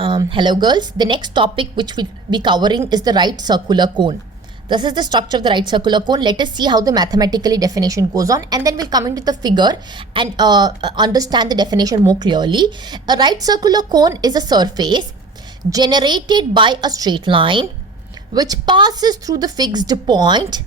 Hello girls, the next topic which we'll be covering is the right circular cone. This is the structure of the right circular cone. Let us see how the mathematically definition goes on, and then we'll come into the figure and understand the definition more clearly. A right circular cone is a surface generated by a straight line which passes through the fixed point,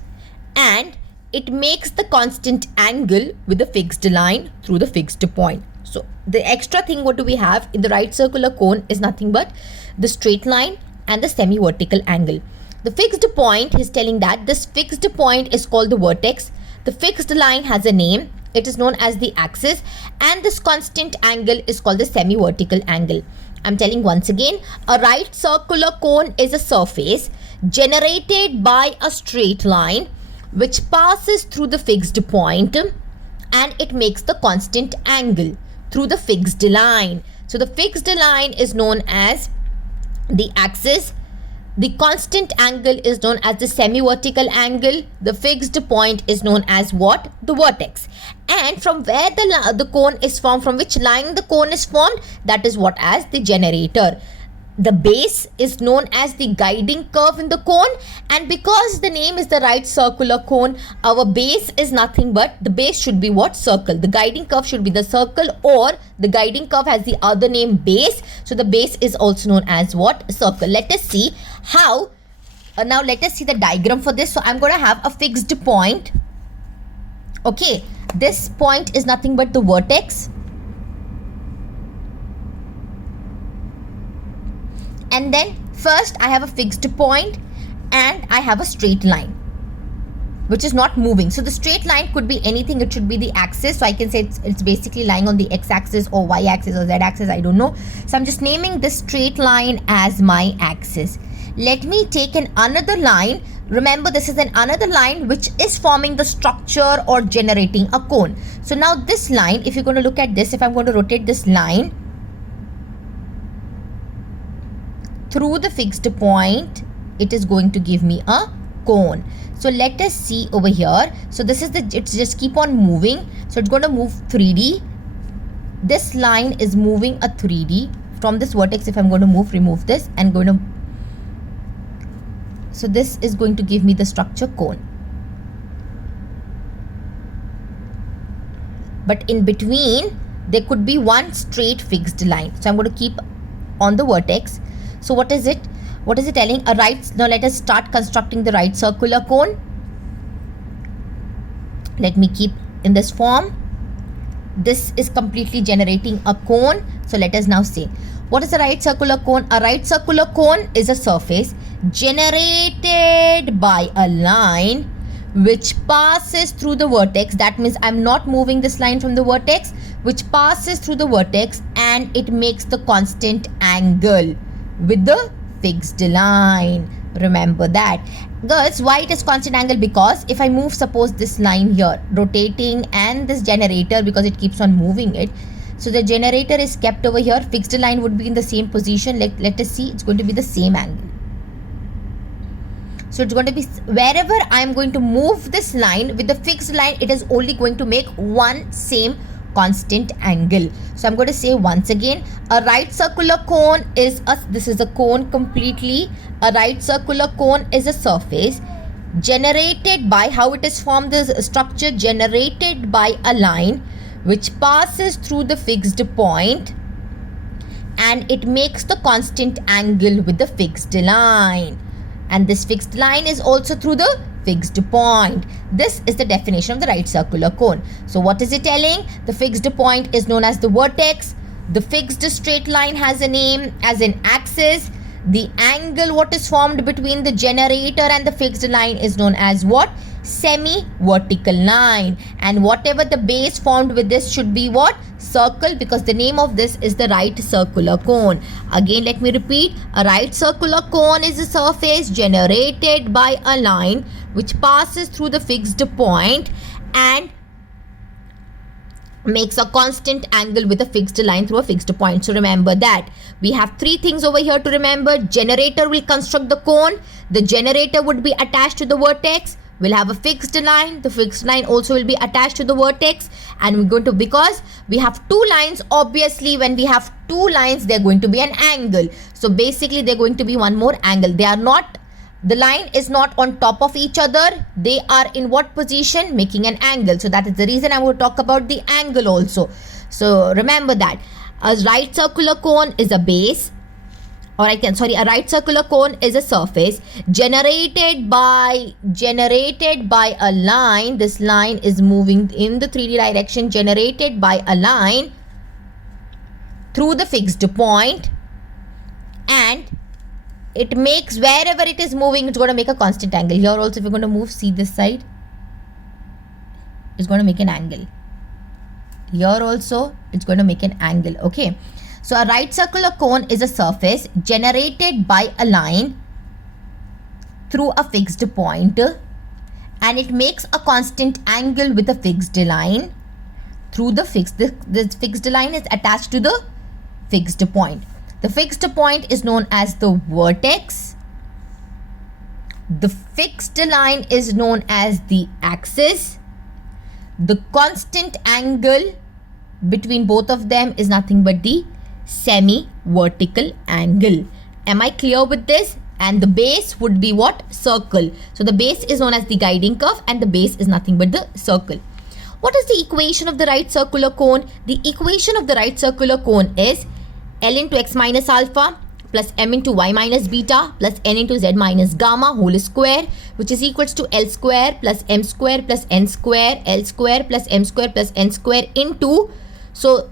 and it makes the constant angle with the fixed line through the fixed point. So the extra thing what do we have in the right circular cone is nothing but the straight line and the semi-vertical angle. The fixed point is telling that this fixed point is called the vertex. The fixed line has a name. It is known as the axis, and this constant angle is called the semi-vertical angle. I'm telling once again, a right circular cone is a surface generated by a straight line which passes through the fixed point, and it makes the constant angle through the fixed line. So the fixed line is known as the axis. The constant angle is known as the semi-vertical angle. The fixed point is known as what? The vertex. And from where the cone is formed, from which line the cone is formed, that is what as the generator. The base is known as the guiding curve in the cone, and because the name is the right circular cone, our base is nothing but, the base should be what? Circle. The guiding curve should be the circle, or the guiding curve has the other name base, so the base is also known as what? Circle. Let us see how, now let us see the diagram for this. So I'm going to have a fixed point. Okay, this point is nothing but the vertex. And then first I have a fixed point and I have a straight line which is not moving. So the straight line could be anything. It should be the axis. So I can say it's basically lying on the x-axis or y-axis or z-axis. I don't know. So I'm just naming this straight line as my axis. Let me take another line. Remember, this is another line which is forming the structure or generating a cone. So now this line, if you're going to look at this, if I'm going to rotate this line through the fixed point, it is going to give me a cone. So let us see over here. So this is it's just keep on moving. So it's going to move 3D. This line is moving a 3D from this vertex. If I'm going to remove this and going to, so this is going to give me the structure cone. But in between, there could be one straight fixed line. So I'm going to keep on the vertex. So what is it? What is it telling? Now let us start constructing the right circular cone. Let me keep in this form. This is completely generating a cone. So let us now say, what is a right circular cone? A right circular cone is a surface generated by a line which passes through the vertex. That means I'm not moving this line from the vertex, which passes through the vertex, and it makes the constant angle with the fixed line. Remember that. Girls, why it is constant angle? Because if I move, suppose this line here, rotating, and this generator, because it keeps on moving it, so the generator is kept over here, fixed line would be in the same position. Let us see, it's going to be the same angle. So it's going to be, wherever I am going to move this line with the fixed line, it is only going to make one same constant angle. So I'm going to say once again, a right circular cone is this is a cone completely. A right circular cone is a surface generated by, how it is formed, this structure generated by a line which passes through the fixed point, and it makes the constant angle with the fixed line, and this fixed line is also through the fixed point. This is the definition of the right circular cone. So what is it telling? The fixed point is known as the vertex. The fixed straight line has a name as an axis. The angle what is formed between the generator and the fixed line is known as what? Semi-vertical line. And whatever the base formed with this should be what? Circle, because the name of this is the right circular cone. Again, let me repeat. A right circular cone is a surface generated by a line which passes through the fixed point and makes a constant angle with a fixed line through a fixed point. So remember that. We have three things over here to remember. Generator will construct the cone. The generator would be attached to the vertex. we'll have a fixed line. The fixed line also will be attached to the vertex, and we're going to, because we have two lines, obviously when we have two lines they're going to be an angle. So basically they're going to be one more angle. They are not, the line is not on top of each other. They are in what position? Making an angle. So that is the reason I will talk about the angle also. So remember that a right circular cone is a base, or a right circular cone is a surface generated by a line. This line is moving in the 3D direction, generated by a line through the fixed point, and it makes, wherever it is moving, it's going to make a constant angle. Here also, if you're going to move, see this side, it's going to make an angle. Here also, it's going to make an angle. Okay. So a right circular cone is a surface generated by a line through a fixed point, and it makes a constant angle with a fixed line through the fixed, the fixed line is attached to the fixed point. The fixed point is known as the vertex. The fixed line is known as the axis. The constant angle between both of them is nothing but the semi-vertical angle. Am I clear with this? And the base would be what? Circle. So the base is known as the guiding curve, and the base is nothing but the circle. What is the equation of the right circular cone? The equation of the right circular cone is L into x minus alpha plus m into y minus beta plus n into z minus gamma whole square, which is equals to L square plus m square plus n square, L square plus m square plus n square into, so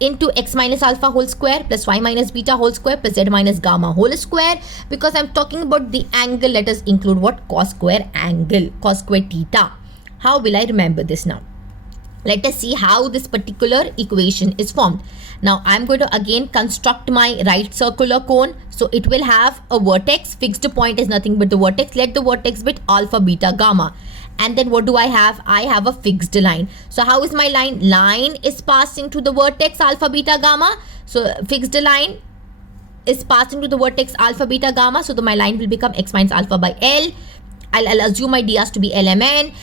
into x minus alpha whole square plus y minus beta whole square plus z minus gamma whole square. Because I'm talking about the angle, let us include what? Cos square angle, cos square theta. How will I remember this now? Let us see how this particular equation is formed. Now I'm going to again construct my right circular cone. So it will have a vertex. Fixed point is nothing but the vertex. Let the vertex be alpha, beta, gamma. And then what do I have? I have a fixed line. So how is my line? Line is passing to the vertex alpha, beta, gamma. So fixed line is passing to the vertex alpha, beta, gamma. So my line will become x minus alpha by L. I'll assume my drs to be LMN.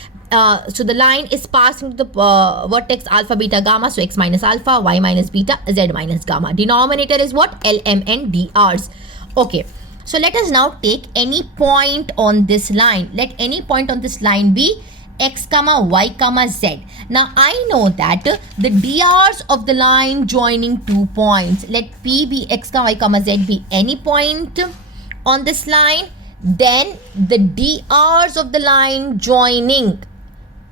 So the line is passing to the vertex alpha, beta, gamma. So x minus alpha, y minus beta, z minus gamma. Denominator is what? LMN drs. Okay. So let us now take any point on this line. Let any point on this line be x comma y comma z. Now I know that the drs of the line joining 2 points. Let P be x comma y comma z be any point on this line. Then the drs of the line joining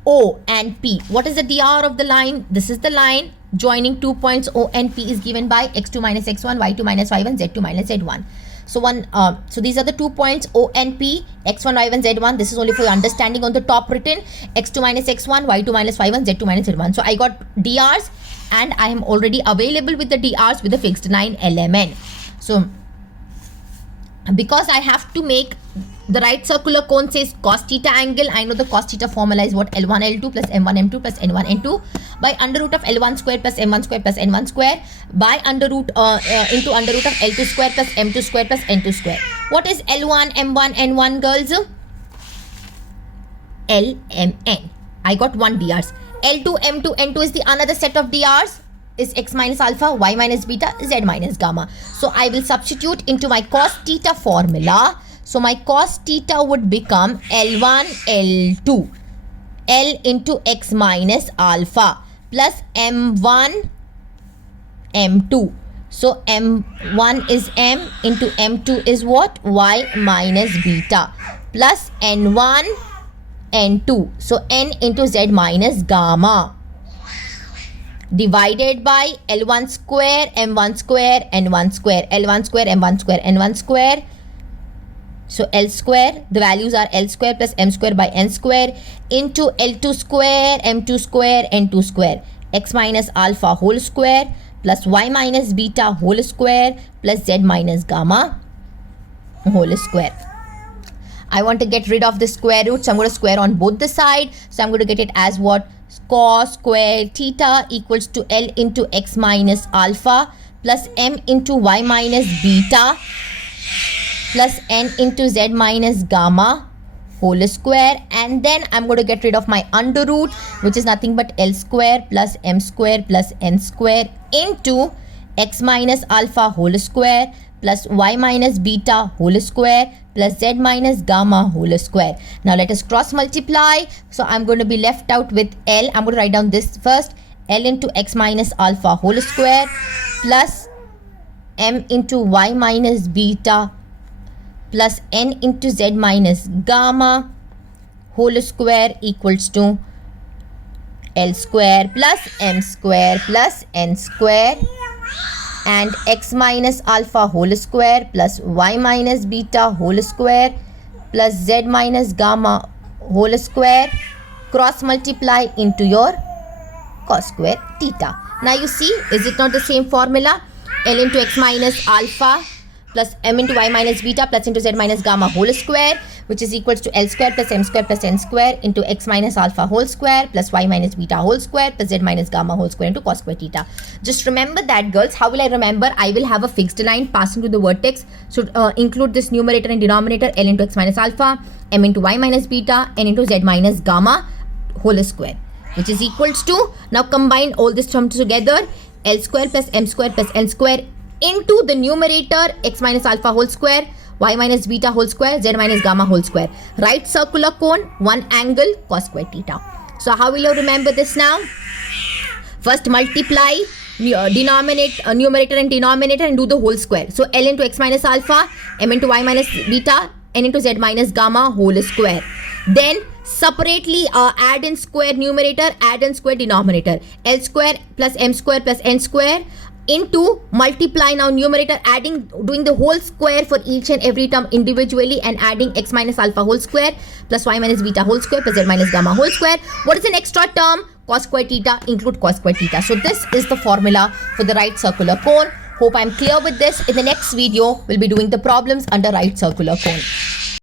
O and P. What is the dr of the line? This is the line joining 2 points O and P is given by x2 minus x1, y2 minus y1, z2 minus z1. So so these are the 2 points O and P, x1, y1, z1. This is only for your understanding. On the top written x2 minus x1, y2 minus y1, z2 minus z1. So I got drs, and I am already available with the drs with a fixed line LMN. So because I have to make the right circular cone says cos theta angle, I know the cos theta formula is what? L1 L2 plus M1 M2 plus N1 N2 by under root of L1 square plus M1 square plus N1 square by under root into under root of L2 square plus M2 square plus N2 square. What is L1 M1 N1, girls? LMN. I got 1 drs. L2 M2 N2 is the another set of drs. Is x minus alpha, y minus beta, z minus gamma. So I will substitute into my cos theta formula. So my cos theta would become L1 L2 L into x minus alpha plus M1 M2. So M1 is M into M2 is what? Y minus beta plus N1 N2. So N into Z minus gamma divided by L1 square, M1 square, N1 square, L1 square, M1 square, N1 square. So L square, the values are L square plus M square by N square into L2 square, M2 square, N2 square, x minus alpha whole square plus y minus beta whole square plus z minus gamma whole square. I want to get rid of the square root, so I'm going to square on both the side. So I'm going to get it as what? Cos square theta equals to L into x minus alpha plus m into y minus beta plus n into z minus gamma whole square, and then I'm going to get rid of my under root, which is nothing but L square plus M square plus N square into x minus alpha whole square plus y minus beta whole square plus z minus gamma whole square. Now let us cross multiply. So I'm going to be left out with L. I'm going to write down this first. L into x minus alpha whole square plus m into y minus beta plus n into z minus gamma whole square equals to L square plus m square plus n square and x minus alpha whole square plus y minus beta whole square plus z minus gamma whole square. Cross multiply into your cos square theta. Now you see, is it not the same formula? L into x minus alpha plus m into y minus beta plus into z minus gamma whole square, which is equals to L square plus m square plus n square into x minus alpha whole square plus y minus beta whole square plus z minus gamma whole square into cos square theta. Just remember that, girls. How will I remember? I will have a fixed line passing through the vertex. So include this numerator and denominator, L into x minus alpha, m into y minus beta, n into z minus gamma whole square, which is equals to, now combine all this terms together, L square plus m square plus n square into the numerator x minus alpha whole square, y minus beta whole square, z minus gamma whole square. Right circular cone, one angle, cos square theta. So how will you remember this now? First multiply numerator and denominator and do the whole square. So L into x minus alpha, m into y minus beta, n into z minus gamma whole square. Then separately add in square numerator, add in square denominator. L square plus m square plus n square into multiply now numerator, adding, doing the whole square for each and every term individually and adding x minus alpha whole square plus y minus beta whole square plus z minus gamma whole square. What is the extra term? Cos square theta, include cos square theta. So this is the formula for the right circular cone. Hope I'm clear with this. In the next video, we'll be doing the problems under right circular cone.